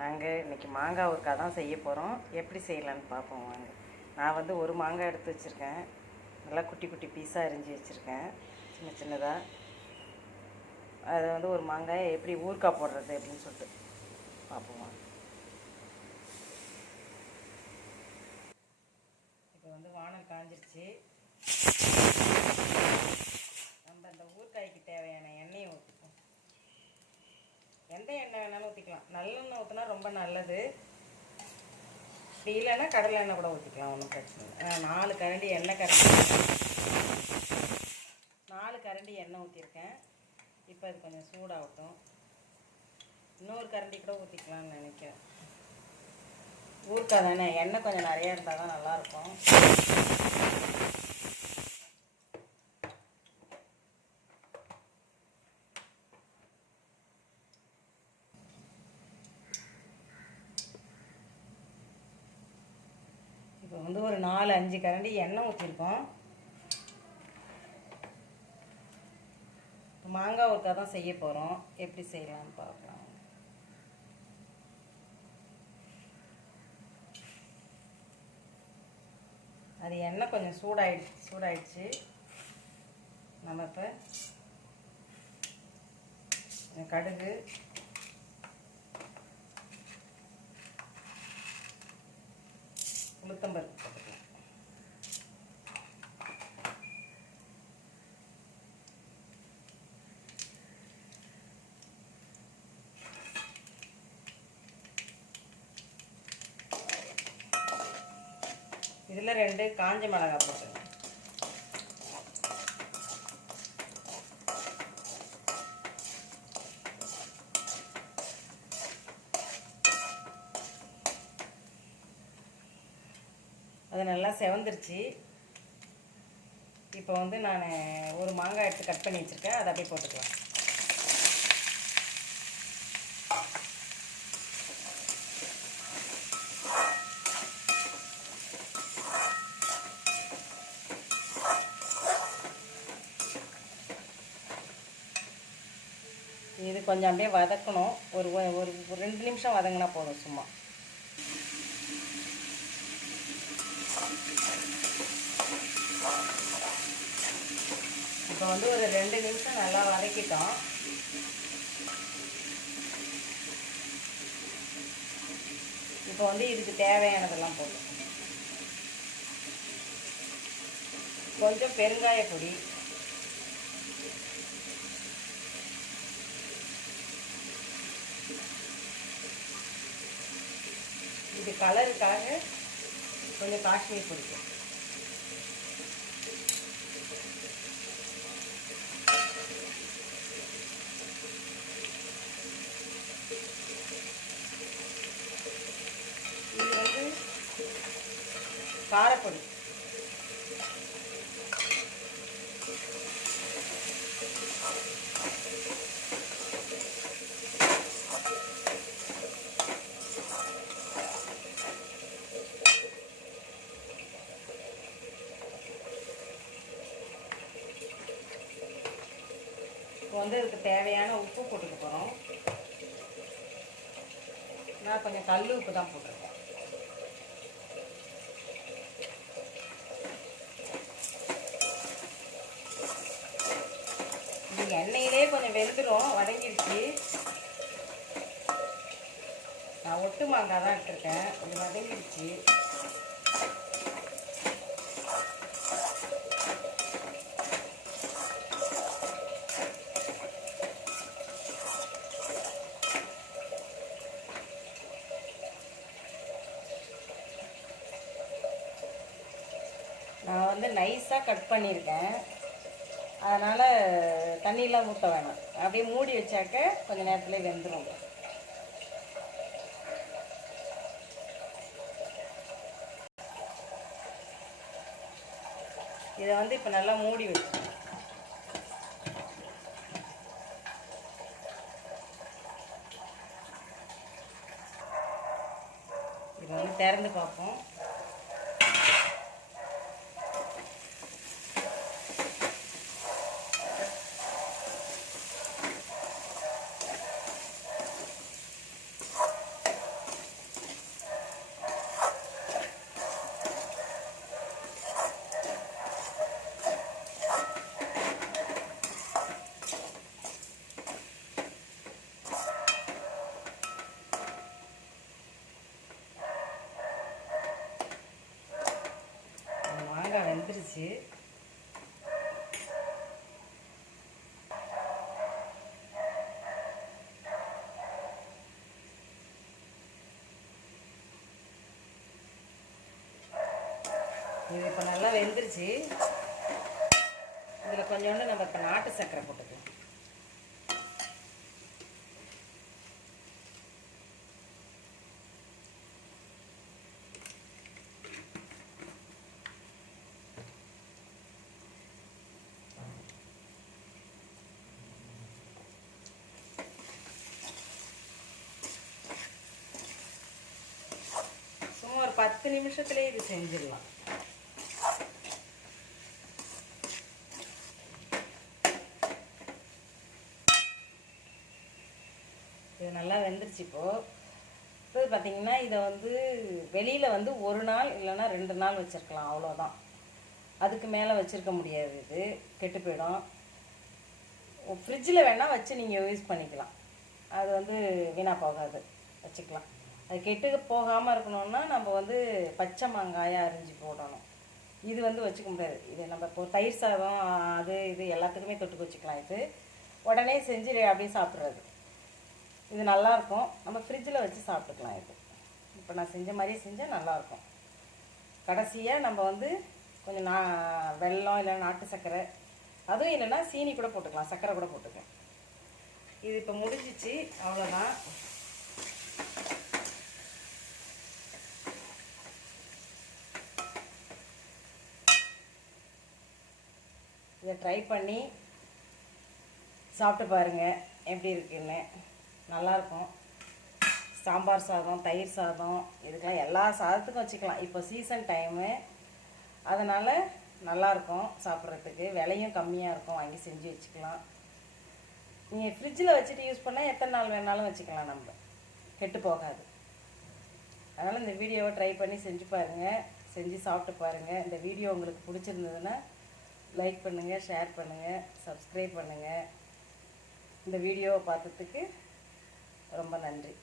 வாங்க இன்னைக்கு மாங்காய் ஊறுக்காய் தான் செய்ய போகிறோம் எப்படி செய்யலான்னு பார்ப்போம் வாங்க. நான் வந்து ஒரு மாங்காய் எடுத்து வச்சுருக்கேன். நல்லா குட்டி குட்டி பீஸாக அரிஞ்சு வச்சுருக்கேன். சின்ன சின்னதாக அதை வந்து ஒரு மாங்காயை எப்படி ஊறுக்காய் போடுறது அப்படின்னு சொல்லிட்டு பார்ப்போம் வாங்க. இப்போ வந்து வானல் காஞ்சிருச்சு நம்ம அந்த ஊறுகாய்க்கு தேவையான எண்ணெயை ஊற்றிப்போம் எந்த எண்ணெய் வேணாலும் ஊற்றிக்கலாம் நல்லெண்ணெய் ஊற்றினா ரொம்ப நல்லது. அப்படி இல்லைன்னா கடலை எண்ணெய் கூட ஊற்றிக்கலாம் ஒன்றும் பிரச்சனை இல்லை. நாலு கரண்டி எண்ணெய் கரண்டி நாலு கரண்டி எண்ணெய் ஊற்றிருக்கேன் இப்போ அது கொஞ்சம் சூடாகட்டும். இன்னொரு கரண்டி கூட ஊற்றிக்கலாம்னு நினைக்கிறேன். ஊருக்காதானே எண்ணெய் கொஞ்சம் நிறையா இருந்தால் தான் நல்லாயிருக்கும் வந்து ஒரு நாலு அஞ்சு கரண்டி எண்ணெய் ஊற்றிருக்கோம் மாங்காய் ஊறுக்காய் தான் செய்ய போகிறோம் எப்படி செய்யலாம்னு பார்க்கலாம். அது எண்ணெய் கொஞ்சம் சூடாயிடுச்சு சூடாயிடுச்சு. நம்ம இப்போ கடுகு உளுத்தம்பருப்பு போட்டுக்கலாம் இதில் ரெண்டு காஞ்ச மிளகாய் போட்டுருங்க அது நல்லா செவந்துருச்சு. இப்போ வந்து நான் ஒரு மாங்காய் எடுத்து கட் பண்ணி வச்சுருக்கேன். அதை அப்படியே போட்டுக்கலாம் இது கொஞ்சம் அப்படியே வதக்கணும். ஒரு ஒரு ரெண்டு நிமிஷம் வதங்கினா போதும் சும்மா. இப்போ வந்து ஒரு ரெண்டு நிமிஷம் நல்லா வதக்கிட்டோம். இப்போ வந்து இதுக்கு தேவையானதெல்லாம் போதும். கொஞ்சம் பெருங்காய பொடி இது கலருக்காக கொஞ்சம் காஷ்மீர் பிடிக்கும் இது வந்து காரப்பொடி. வந்து அதுக்கு தேவையான உப்பு போட்டுக்க போகிறோம் நான் கொஞ்சம் கல் உப்பு தான் போட்டிருக்கேன். இது எண்ணெயிலே கொஞ்சம் வெந்துடும் வதங்கிடுச்சு நான் ஒட்டு மாங்காய் தான் எடுத்திருக்கேன். இது வதங்கிடுச்சு நான் வந்து நைஸாக கட் பண்ணியிருக்கேன். அதனால் தண்ணியெலாம் ஊற்ற வேணாம். அப்படியே மூடி வச்சாக்க கொஞ்சம் நேரத்தில் வெந்துடும் இதை வந்து இப்போ நல்லா மூடி வச்சு இதை வந்து திறந்து பார்ப்போம். வந்துருச்சு இது இப்போ நல்லா வெந்துருச்சு. இதில் கொஞ்சோண்டு நம்ம இப்போ நாட்டு சர்க்கரை போட்டுக்கலாம் சும்மா ஒரு பத்து நிமிஷத்துலேயே இது செஞ்சிடலாம் இது நல்லா வெந்துருச்சு இப்போது இப்போ பார்த்தீங்கன்னா இதை வந்து வெளியில் வந்து ஒரு நாள் இல்லைன்னா ரெண்டு நாள் வச்சுருக்கலாம் அவ்வளோதான் அதுக்கு மேலே வச்சுருக்க முடியாது இது. கெட்டு போயிடும். ஃப்ரிட்ஜில் வேணால் வச்சு நீங்கள் யூஸ் பண்ணிக்கலாம். அது வந்து வீணாக போகாது. வச்சுக்கலாம். அது கெட்டு போகாமல் இருக்கணும்னா நம்ம வந்து பச்சை மாங்காயை அரிஞ்சு போடணும். இது வந்து வச்சுக்க முடியாது. இது நம்ம இப்போ தயிர் சாதம் அது இது எல்லாத்துக்குமே தொட்டுக்கு வச்சுக்கலாம் இது. உடனே செஞ்சு அப்படியே சாப்பிட்றது. இது நல்லாயிருக்கும். நம்ம ஃப்ரிட்ஜில் வச்சு சாப்பிட்டுக்கலாம் இது. இப்போ நான் செஞ்ச மாதிரியே செஞ்சால் நல்லாயிருக்கும். கடைசியாக நம்ம வந்து கொஞ்சம் நா வெல்லம் இல்லை நாட்டு சர்க்கரை அதுவும் இல்லைன்னா சீனி கூட போட்டுக்கலாம். சர்க்கரை கூட போட்டுக்கலாம். இது இப்போ முடிஞ்சிச்சு. அவ்வளோதான் இதை ட்ரை பண்ணி சாப்பிட்டு பாருங்கள் எப்படி இருக்குன்னு. நல்லாயிருக்கும். சாம்பார் சாதம் தயிர் சாதம் இதுக்கெல்லாம் எல்லா சாதத்துக்கும் வச்சுக்கலாம். இப்போ சீசன் டைமு அதனால் நல்லாயிருக்கும் சாப்பிட்றதுக்கு. விலையும் கம்மியாக இருக்கும். வாங்கி செஞ்சு வச்சுக்கலாம். நீங்கள் ஃப்ரிட்ஜில் வச்சுட்டு யூஸ் பண்ணால் எத்தனை நாள் வேணாலும் வச்சுக்கலாம் நம்ம. கெட்டு போகாது. அதனால் இந்த வீடியோவை ட்ரை பண்ணி செஞ்சு பாருங்கள் செஞ்சு சாப்பிட்டு பாருங்கள் இந்த வீடியோ உங்களுக்கு பிடிச்சிருந்ததுன்னா லைக் பண்ணுங்கள் ஷேர் பண்ணுங்கள் சப்ஸ்கிரைப் பண்ணுங்கள் இந்த வீடியோவை பார்த்ததுக்கு ரொம்ப நன்றி.